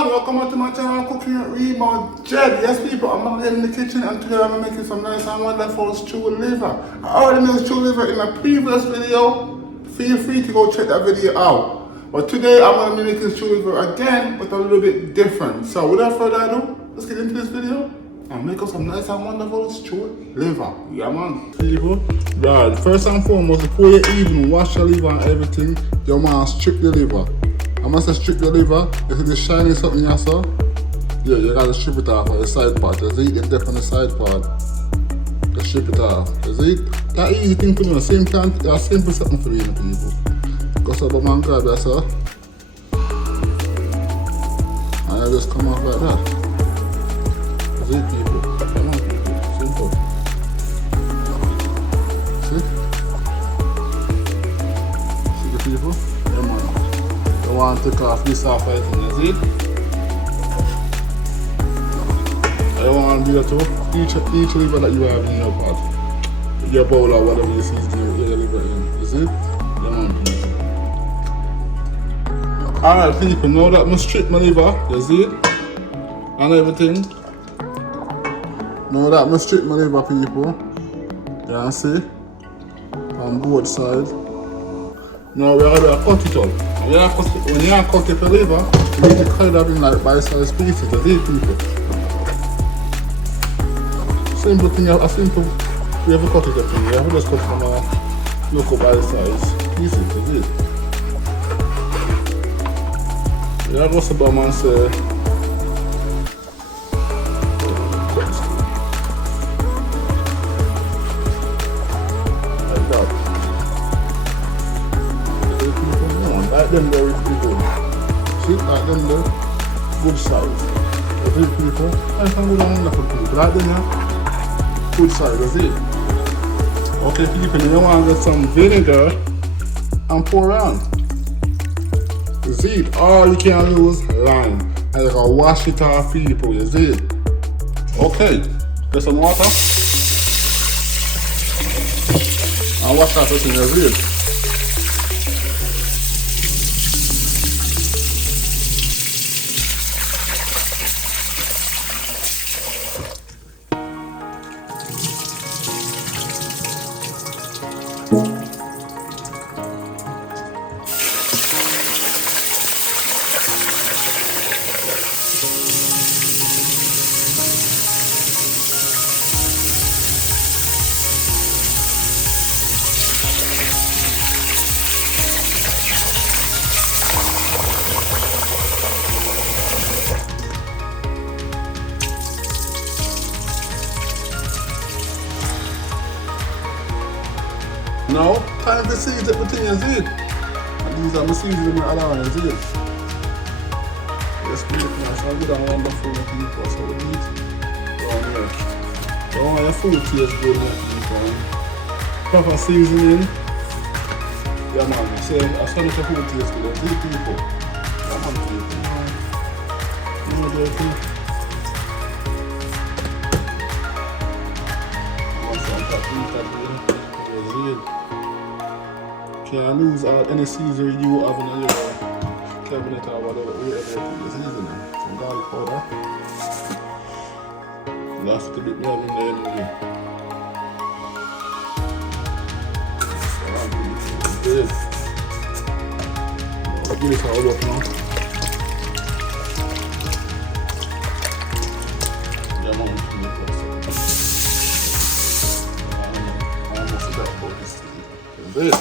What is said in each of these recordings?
man, welcome back to my channel, Cooking with Remo Jed. Yes people, I'm back in the kitchen and today I'm making some nice and wonderful stew liver. I already made stew liver in a previous video. Feel free to go check that video out. But today I'm going to be making stew liver again, but a little bit different. So without further ado, let's get into this video and make us some nice and wonderful stew liver. Yeah man. People, right, first and foremost, before you even wash the liver and everything, you must strip the liver. I must strip the liver. You see the shiny something you saw? Yeah, you gotta strip it off on the side part. You see the dip on the side part. Just strip it off. You see? That easy thing to do. Simple something for you people. Go so about man crab, you saw? And you just come off like that. You see people? Come on people. Simple. See? See the people? Yeah man. I want to take off this off right thing, you see it? I want to do that too. Each liver that you have in your pot, your bowl or whatever you season your liver in, you see it? You want to. Alright people, now that I strip my liver, you see it? And everything. Now that I strip my liver people, you can see? On both sides. Now we are going to cut it up. When you cut it the liver, you need to cut it up in like bite-sized pieces, you see people? Simple thing, a simple way of cut it up in. You have to just cut from a local bite-sized pieces, you see? You have to about man say, like that. Like them there is people. See, like them there, good size. You see people? That's a good and wonderful people. Like them there, good size, you see? Okay people, you want to get some vinegar and pour on. You see it? All you can use lime. And you can wash it off people, you see it? Okay, get some water. And wash that person, you see it? Now, time to season everything, you see it? And these are my seasoning my alarm, you see it? Yes, people, that's how good and wonderful the people, so we eat down here. So all your food tastes good, people. Proper seasoning. Yeah man, say, as soon as your food tastes good, you see people. Yeah man, people. You know the thing. Once I'm talking that way, you see it? Can't lose any seasoning you have in your cabinet or whatever, wherever you put your seasoning. Some garlic powder. That's the bit we have in there anyway. Good. I'll give it all up now. Yeah, man. I almost forgot about this thing. Good.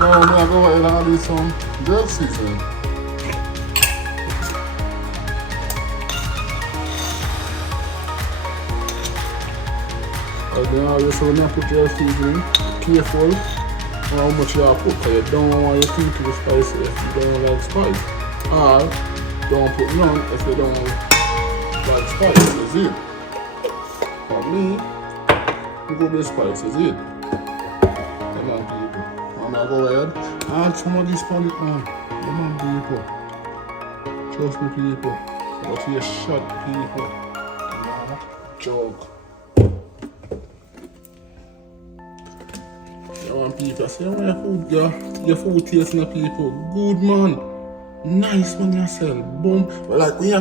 Now I'm going to go ahead and add some dill seasoning. Now you so when you put your seasoning, careful how much you put, because you don't want your food to be spicy if you don't like spice. Or don't put none if you don't like spice, is it? For me, I'm going to be spicy, is it? Come on people. I'm going to go ahead and add some of this on it now. Come on people. Trust me people. What you shot people. Joke. I want people. I say, oh, your food tasting the people. Good man. Nice man yourself. Boom. But like when you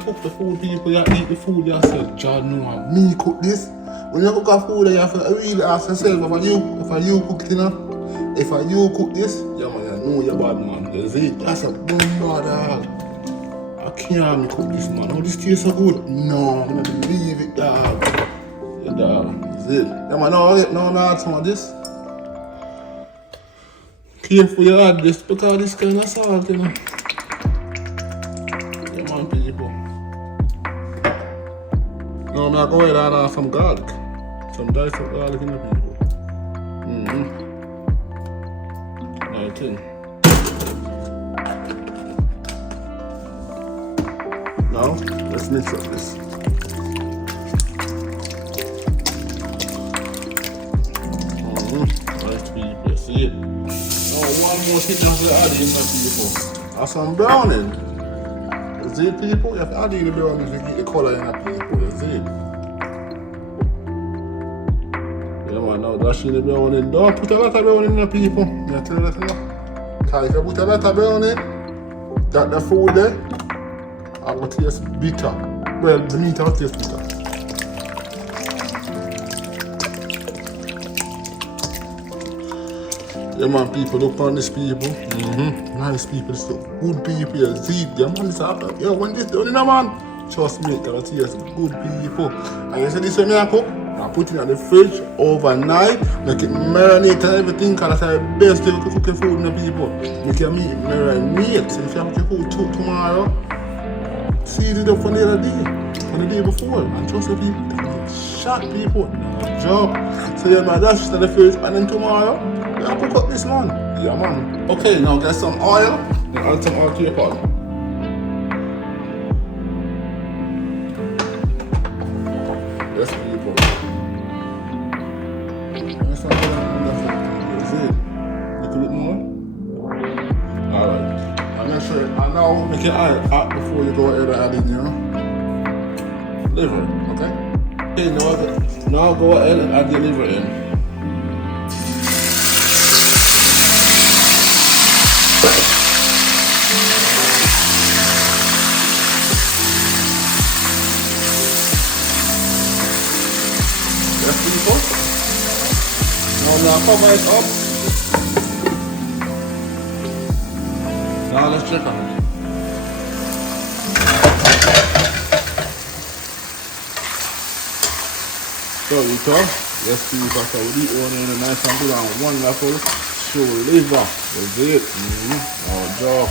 cook the food, people, you eat the food yourself. God know me cook this. When you cook a food, you have to really ask yourself if you cook it, you know? If you cook this, yeah man, you know you're bad man. You see, that's a boom dog. I can't cook this man. Oh, this tastes so good. No, I'm gonna believe it, dog. Yeah, dog. That's it. Yeah man, no, add some of this. Careful you add this because this kind of salt, you know. Yeah man, people. Now I'm going to add some garlic. Some diced up garlic in the people. Nice thing. Now, let's mix up this. Nice people, see it? Now, one more thing you have to add in the people. That's some browning. You see it, people? You have to add in the browning to get the color in the people. You see it? Yeah, man, now dash in the browning. Don't put a lot of browning in the people. Yeah, tell you that now. Because if you put a lot of browning, that the food there, I will taste bitter. Well, the meat will taste bitter. Yeah man, people, look on this people. Nice people, so good people, you see it. Yeah man, this after. Yo, when this done, you know man, trust me, it will taste good people. And you see this way I cook? I put it in the fridge overnight, make it marinate and everything, because that's the best way to cook your food in the people. Make your meat marinate. So if you have your food tomorrow, season it up from the other day, from the day before, and trust me people, they can shot people, no job. So yeah man, that's just in the fridge, and then tomorrow, yeah, cook up this man. Yeah man. Okay, now get some oil, then add some oil to your pot. Yes people. That's not good. Is it? A little bit more? Alright. And make sure, and now make your eye hot before you go ahead and add in your liver, okay? Okay, now go ahead and add your liver in. Yes, people. Now cover it up. Now let's check on it. So you talk, yes people, so we eat one in a nice and good and wonderful show liver. That's it. Our job.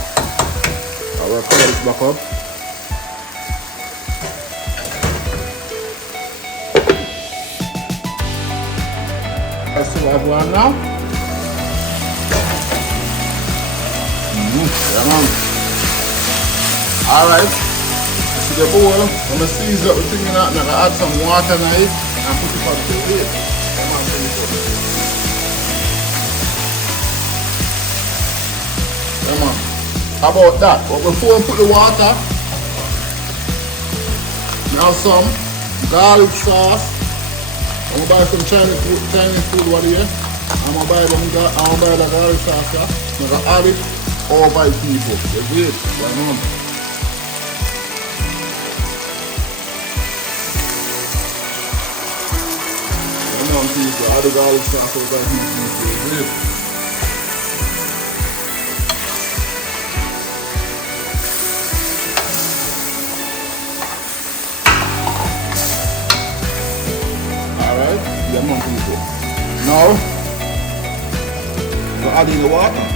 I will cover this back up. Let's see what I have now. Yeah man. Alright. See the bowl. I'm gonna season up the thing in that and I'm gonna add some water in it and put it on the plate. Come on, come on. How about that? But before I put the water, now some garlic sauce. I'm gonna buy some Chinese food over here. I'm gonna buy the garlic sauce here. I'm gonna add it all by people. You see it? Come on. Come on people, add the garlic sauce all by people. You see it? Come on people. Now, we're adding the water.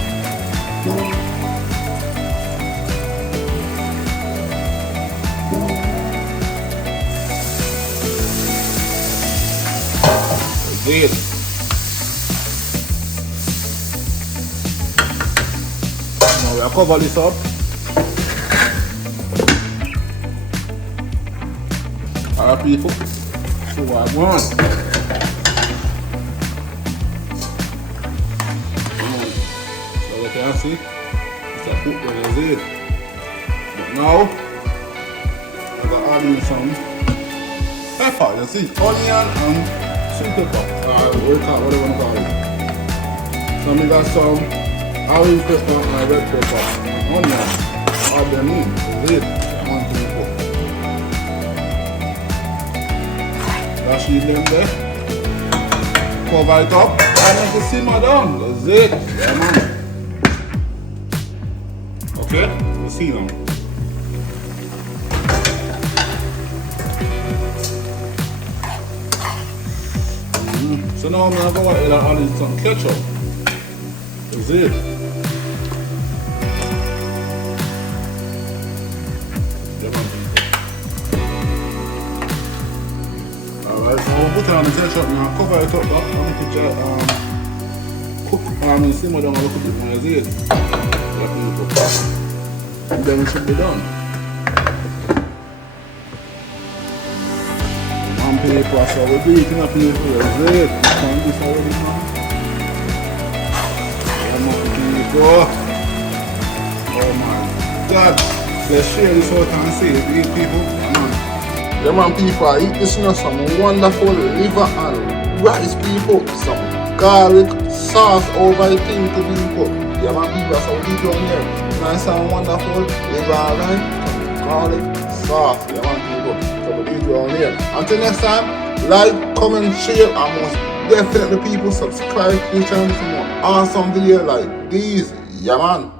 That's it. Now we'll cover this up. Alright people, so what I want. You can see, it's a cook when it's it. But now, I'm going to add in some pepper, you see, onion and sweet pepper. Whatever you want to call it. So we got some orange pepper and red pepper, onion, all the meat, red, and people. That's them there. Cover it up and make it simmer down. That's it. Yeah, man. Okay, we'll see now. So now I'm gonna go ahead and add in some ketchup. That's it. Yeah, man. Alright, so we'll put it on the ketchup now, cover it up and make it cook, simmer down a little bit more. That's it. And then it should be done. And paper, so we're beating up paper, that's it. Find this already, man. Yeah, man, people. Oh my God. Let's share this out and see it, people. Yeah, man. Yeah, man, people, I eat this now, some wonderful liver and rice, people. Some garlic sauce over the thing to people. Yeah, man, people, so we eat down here. Nice and wonderful liver and rice, some garlic sauce. Yeah, man, people. So we eat down here. Until next time, like, comment, share, and most definitely, people, subscribe to the channel for more awesome videos like these. Yeah, man.